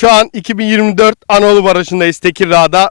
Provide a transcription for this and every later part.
Şu an 2024 Anadolu Barajı'ndayız Tekirdağ'da.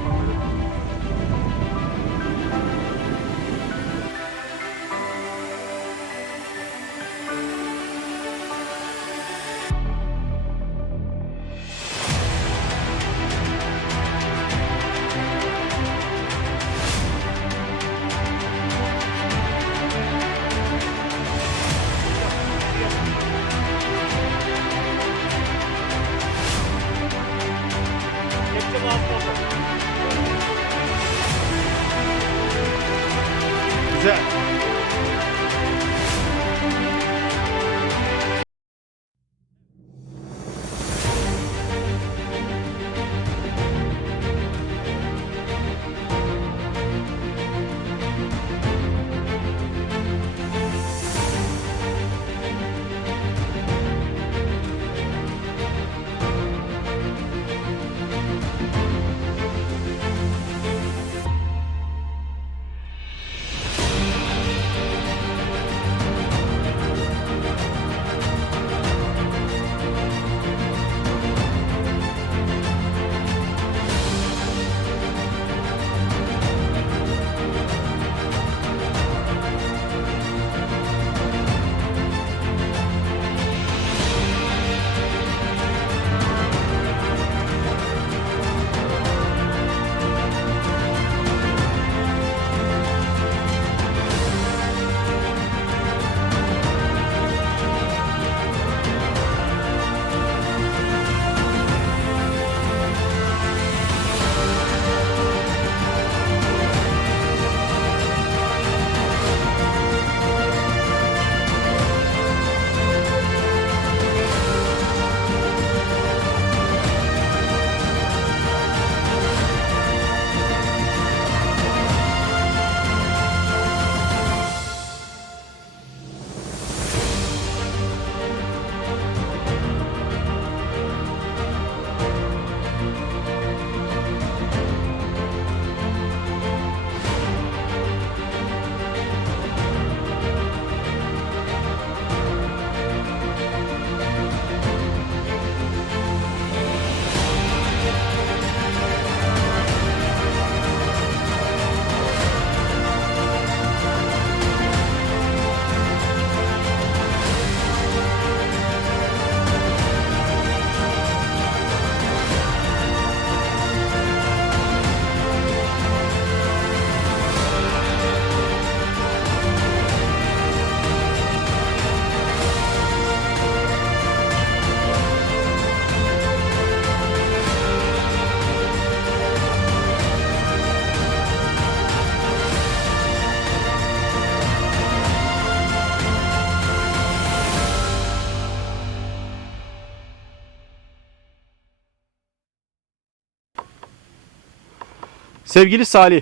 Sevgili Salih.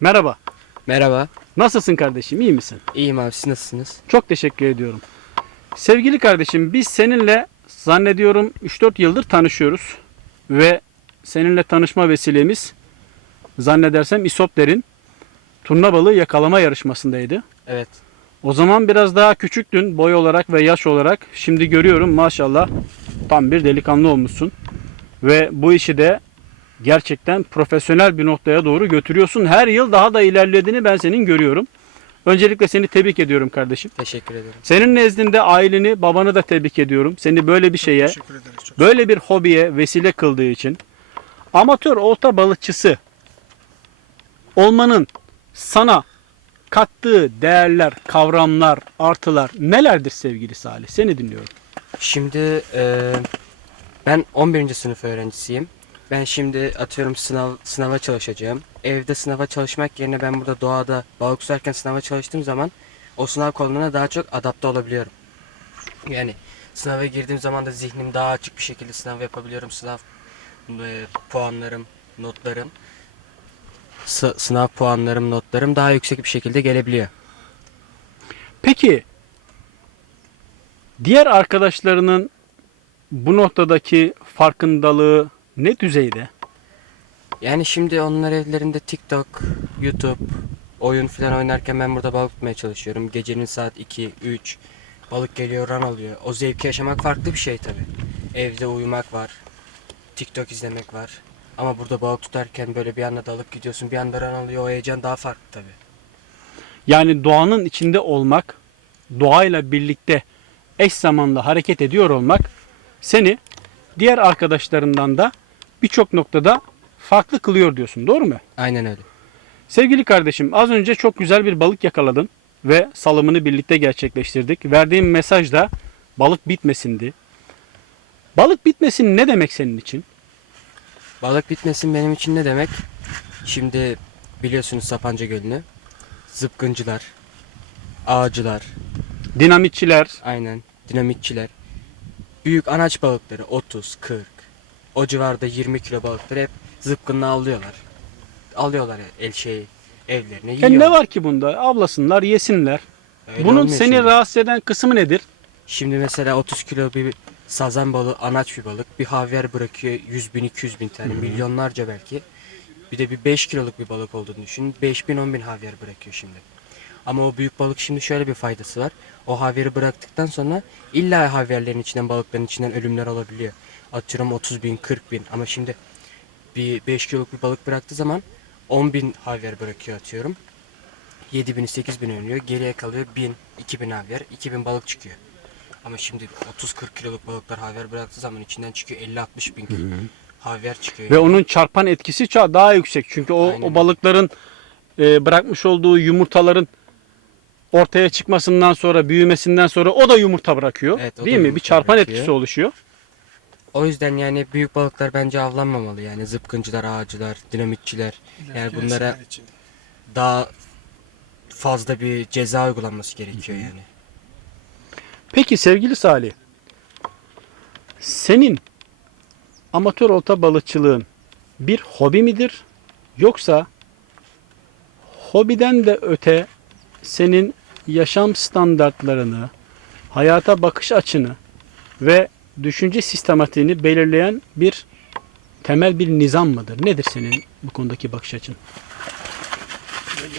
Merhaba. Merhaba. Nasılsın kardeşim? İyi misin? İyiyim abi siz nasılsınız? Çok teşekkür ediyorum. Sevgili kardeşim biz seninle zannediyorum 3-4 yıldır tanışıyoruz. Ve seninle tanışma vesilemiz zannedersem İsopler'in turna balığı yakalama yarışmasındaydı. Evet. O zaman biraz daha küçüktün boy olarak ve yaş olarak. Şimdi görüyorum maşallah tam bir delikanlı olmuşsun. Ve bu işi de gerçekten profesyonel bir noktaya doğru götürüyorsun. Her yıl daha da ilerlediğini ben senin görüyorum. Öncelikle seni tebrik ediyorum kardeşim. Teşekkür ederim. Senin nezdinde aileni, babanı da tebrik ediyorum. Seni böyle bir şeye, Teşekkür ederiz çok. böyle bir hobiye vesile kıldığı için. Amatör olta balıkçısı olmanın sana kattığı değerler, kavramlar, artılar nelerdir sevgili Salih? Seni dinliyorum. Şimdi e, ben 11. sınıf öğrencisiyim. Ben şimdi atıyorum sınav sınava çalışacağım. Evde sınava çalışmak yerine ben burada doğada balık tutarken sınava çalıştığım zaman o sınav konularına daha çok adapte olabiliyorum. Yani sınava girdiğim zaman da zihnim daha açık bir şekilde sınav yapabiliyorum. Sınav e, puanlarım, notlarım, sı- sınav puanlarım, notlarım daha yüksek bir şekilde gelebiliyor. Peki diğer arkadaşlarının bu noktadaki farkındalığı ne düzeyde? Yani şimdi onlar evlerinde TikTok, YouTube, oyun falan oynarken ben burada balık tutmaya çalışıyorum. Gecenin saat 2, 3 balık geliyor, ran alıyor. O zevki yaşamak farklı bir şey tabi. Evde uyumak var, TikTok izlemek var. Ama burada balık tutarken böyle bir anda dalıp gidiyorsun, bir anda ran alıyor. O heyecan daha farklı tabi. Yani doğanın içinde olmak, doğayla birlikte eş zamanlı hareket ediyor olmak seni diğer arkadaşlarından da birçok noktada farklı kılıyor diyorsun. Doğru mu? Aynen öyle. Sevgili kardeşim az önce çok güzel bir balık yakaladın ve salımını birlikte gerçekleştirdik. Verdiğim mesaj da balık bitmesindi. Balık bitmesin ne demek senin için? Balık bitmesin benim için ne demek? Şimdi biliyorsunuz Sapanca Gölü'nü. Zıpkıncılar, ağacılar, Dinamitçiler, Aynen. Dinamitçiler. Büyük anaç balıkları 30, 40. O civarda 20 kilo balıkları hep zıpkınla avlıyorlar. Alıyorlar el şeyi evlerine e yiyorlar. ne var ki bunda? Avlasınlar, yesinler. Öyle Bunun seni şimdi. rahatsız eden kısmı nedir? Şimdi mesela 30 kilo bir sazan balığı anaç bir balık. Bir havyar bırakıyor 100 bin 200 bin tane milyonlarca belki. Bir de bir 5 kiloluk bir balık olduğunu düşün. 5 bin 10 bin havyar bırakıyor şimdi. Ama o büyük balık şimdi şöyle bir faydası var. O havyarı bıraktıktan sonra illa havyarların içinden balıkların içinden ölümler olabiliyor. Atıyorum 30 bin 40 bin ama şimdi bir 5 kiloluk bir balık bıraktığı zaman 10 bin havyar bırakıyor atıyorum. 7 bin 8 bin ölüyor. Geriye kalıyor 1000 2000 havyar 2000 balık çıkıyor. Ama şimdi 30-40 kiloluk balıklar havyar bıraktığı zaman içinden çıkıyor 50-60 bin havyar çıkıyor. Ve onun çarpan etkisi daha yüksek. Çünkü o, Aynen. o balıkların e, bırakmış olduğu yumurtaların ortaya çıkmasından sonra, büyümesinden sonra o da yumurta bırakıyor. Evet, değil mi? Bir yumurta çarpan bırakıyor. etkisi oluşuyor. O yüzden yani büyük balıklar bence avlanmamalı yani zıpkıncılar, ağacılar, dinamitçiler yani bunlara için. daha fazla bir ceza uygulanması gerekiyor yani. Peki sevgili Salih, senin amatör olta balıkçılığın bir hobi midir? Yoksa hobiden de öte senin yaşam standartlarını, hayata bakış açını ve düşünce sistematiğini belirleyen bir temel bir nizam mıdır? Nedir senin bu konudaki bakış açın?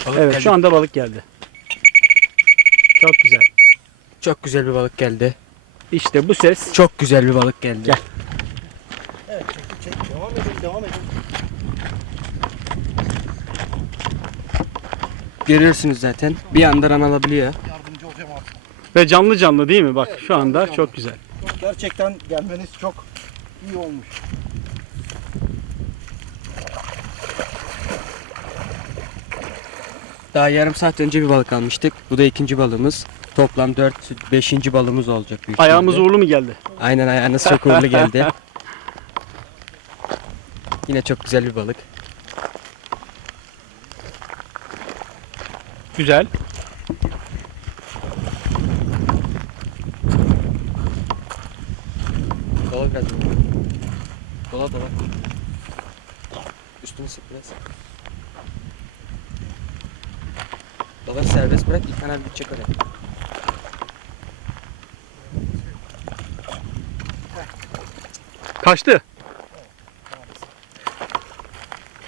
Balık Evet geldi. şu anda balık geldi. Çok güzel. Çok güzel bir balık geldi. İşte bu ses Çok güzel bir balık geldi. Gel. Evet çek, çek. Devam edin devam edin. Görüyorsunuz zaten. Bir anda ran alabiliyor. Yardımcı olacağım abi. ve canlı canlı değil mi? Bak şu anda canlı. çok güzel. Gerçekten gelmeniz çok iyi olmuş. Daha yarım saat önce bir balık almıştık. Bu da ikinci balığımız. Toplam 4 5. balığımız olacak büyük Ayağımız ihtimalle. uğurlu mu geldi? Aynen ayağınız çok uğurlu geldi. Yine çok güzel bir balık. Güzel. Dola biraz. Dola dola. Üst üstünü sık biraz. Balığı serbest gidecek oraya. Kaçtı.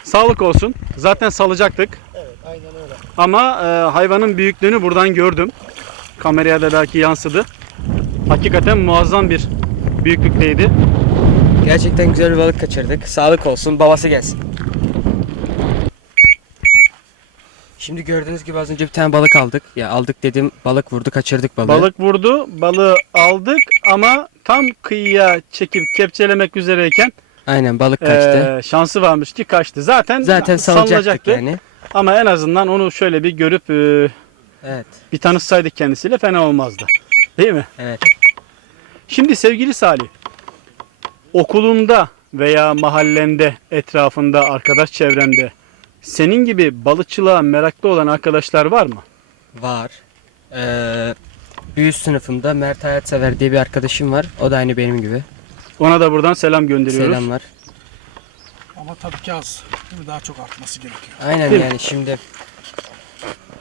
Sağlık olsun. Zaten salacaktık. Evet aynen öyle. Ama e, hayvanın büyüklüğünü buradan gördüm. Kameraya da belki yansıdı. Hakikaten muazzam bir büyüklükteydi. Gerçekten güzel bir balık kaçırdık. Sağlık olsun babası gelsin. Şimdi gördüğünüz gibi az önce bir tane balık aldık. Ya aldık dedim balık vurdu kaçırdık balığı. Balık vurdu, balığı aldık ama tam kıyıya çekip kepçelemek üzereyken Aynen balık kaçtı. e, şansı varmış ki kaçtı. Zaten, Zaten salacaktık salınacaktı. yani. Ama en azından onu şöyle bir görüp e, Evet. bir tanışsaydık kendisiyle fena olmazdı. Değil mi? Evet. Şimdi sevgili Salih, okulunda veya mahallende, etrafında, arkadaş çevrende senin gibi balıkçılığa meraklı olan arkadaşlar var mı? Var. Ee, üst sınıfımda Mert Hayatsever diye bir arkadaşım var. O da aynı benim gibi. Ona da buradan selam gönderiyoruz. Selamlar. Ama tabii ki az. Değil mi? Daha çok artması gerekiyor. Aynen Değil mi? yani şimdi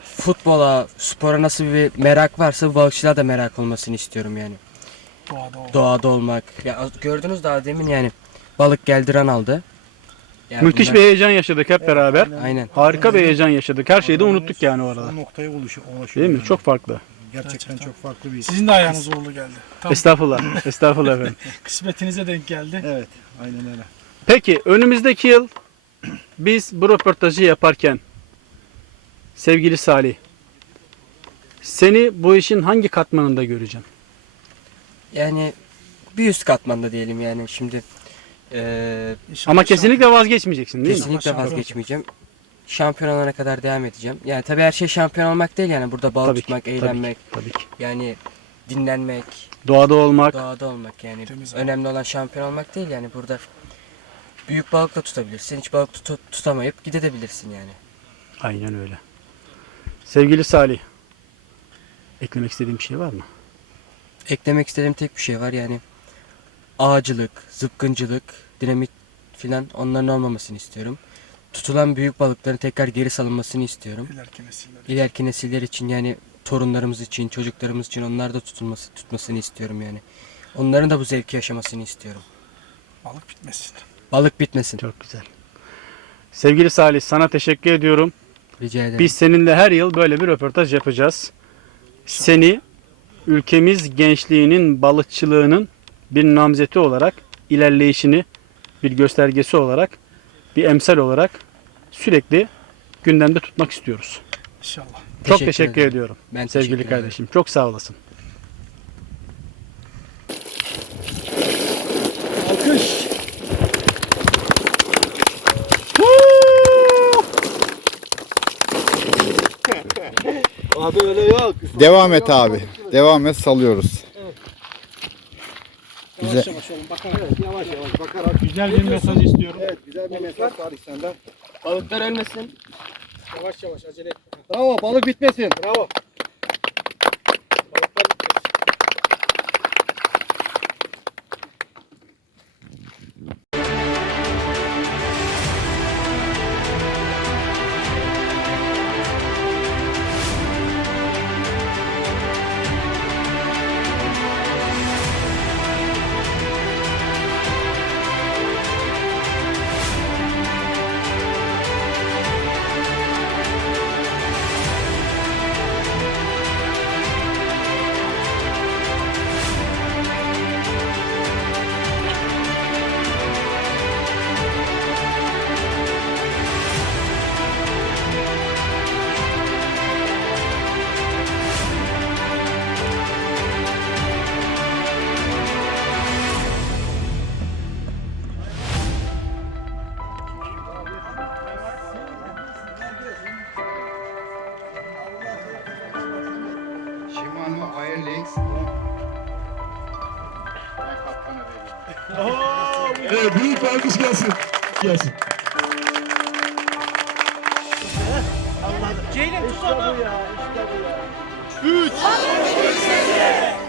futbola, spora nasıl bir merak varsa bu balıkçılığa da merak olmasını istiyorum yani. Doğada o. Doğada olmak. Ya gördünüz daha demin yani balık geldi ran aldı. Yani Müthiş bir bunlar- heyecan yaşadık hep beraber. Aynen. Harika bir heyecan yaşadık. Her şeyi de unuttuk yani o arada. O noktaya ulaşıyor. ulaşıyor Değil mi? yani. Çok farklı. Gerçekten, Gerçekten. çok farklı bir Sizin de ayağınız uğurlu geldi. Tam Estağfurullah. Estağfurullah efendim. kısmetinize denk geldi. Evet. Aynen öyle. Peki önümüzdeki yıl biz bu röportajı yaparken sevgili Salih seni bu işin hangi katmanında göreceğim? Yani bir üst katmanda diyelim yani şimdi eee, İnşallah Ama kesinlikle vazgeçmeyeceksin değil mi? kesinlikle Şampiyon vazgeçmeyeceğim. Şampiyon olana kadar devam edeceğim. Yani tabii her şey şampiyon olmak değil yani burada balık Tabii ki, tutmak, tabii ki. eğlenmek, Tabii ki. yani dinlenmek, Doğada olmak, doğada olmak yani. Temiz Önemli olan şampiyon olmak değil yani burada büyük balık da tutabilirsin. Hiç balık tutu- tutamayıp gidebilirsin yani. Aynen öyle. Sevgili Salih, eklemek istediğim bir şey var mı? Eklemek istediğim tek bir şey var yani ağacılık, zıpkıncılık, dinamit filan onların olmamasını istiyorum. Tutulan büyük balıkların tekrar geri salınmasını istiyorum. İleriki nesiller. İleriki nesiller için yani torunlarımız için, çocuklarımız için onlar da tutulması, tutmasını istiyorum yani. Onların da bu zevki yaşamasını istiyorum. Balık bitmesin. Balık bitmesin. Çok güzel. Sevgili Salih, sana teşekkür ediyorum. Rica ederim. Biz seninle her yıl böyle bir röportaj yapacağız. Seni ülkemiz gençliğinin balıkçılığının bir namzeti olarak ilerleyişini bir göstergesi olarak bir emsal olarak sürekli gündemde tutmak istiyoruz. İnşallah. Çok Teşekkür teşekkür ederim. ediyorum Ben sevgili teşekkür ederim. kardeşim. Çok sağ olasın. Alkış. Abi öyle yok. Devam et abi. Devam et salıyoruz. Güzel. Yavaş olun. Bakarak. Evet, yavaş yavaş bakarak. Güzel bir mesaj istiyorum. Evet güzel bir mesaj Salih senden. Balıklar ölmesin. Yavaş yavaş acele etme. Bravo balık bitmesin. Bravo. Ceylin tut onu. İşte bu ya, işte bu ya. Üç. Üç. Üç. Üç. Üç.